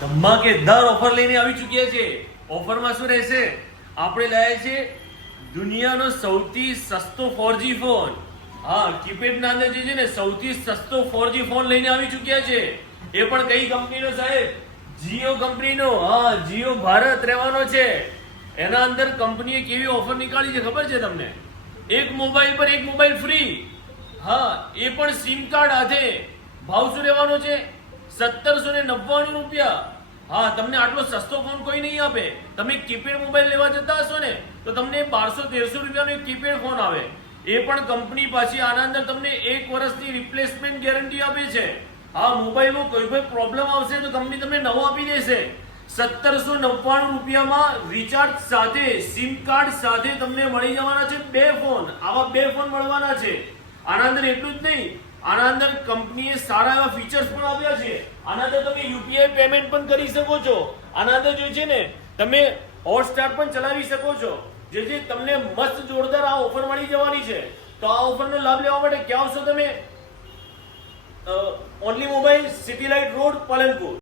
ધમાકેદાર ઓફર લઈને આવી ચૂક્યા છે. ઓફરમાં શું રહેશે? આપણે લાયા છે દુનિયાનો સૌથી સસ્તો 4G ફોન. હા, કીપેડ ના અંદર જે છે ને સૌથી સસ્તો 4G ફોન લઈને આવી ચૂક્યા છે. એ પણ કઈ કંપનીનો સાહેબ? જીઓ કંપનીનો. હા, જીઓ ભારત રહેવાનો છે. એના અંદર કંપનીએ કેવી ઓફર નીકાળી છે ખબર છે તમને? એક મોબાઈલ પર એક મોબાઈલ ફ્રી. હા, એ પણ સિમ કાર્ડ સાથે. ભાવ શું રહેવાનો છે? 1799 રૂપિયા. હા, તમને આટલો સસ્તો ફોન કોઈ નહીં આપે. તમે કીપેડ મોબાઈલ લેવા જતા હશો ને તો તમને 1200-1300 રૂપિયાનો એક કીપેડ ફોન આવે. એ પણ કંપની પાછી આના અંદર તમને 1 વર્ષની રિપ્લેસમેન્ટ ગેરંટી આપે છે. હા, મોબાઈલમાં કોઈ પણ પ્રોબ્લેમ આવશે તો કંપની તમને નવો આપી દેશે. 1799 રૂપિયામાં રિચાર્જ સાથે સિમ કાર્ડ સાથે તમને મળી જવાના છે 2 ફોન. આવા 2 ફોન મળવાના છે. આના અંદર એટલું જ નહીં, આના અંદર કંપનીએ સારા એવા ફીચર્સ પણ આપ્યા છે. આના અંદર તમે યુપીઆઈ પેમેન્ટ પણ કરી શકો છો. આના અંદર જો છે ને તમે હોટસ્ટાર પણ ચલાવી શકો છો. જેથી તમને મસ્ત જોરદાર આ ઓફર મળી જવાની છે. તો આ ઓફરનો લાભ લેવા માટે ક્યાં આવશો તમે? Only mobile, city light road, Palanpur.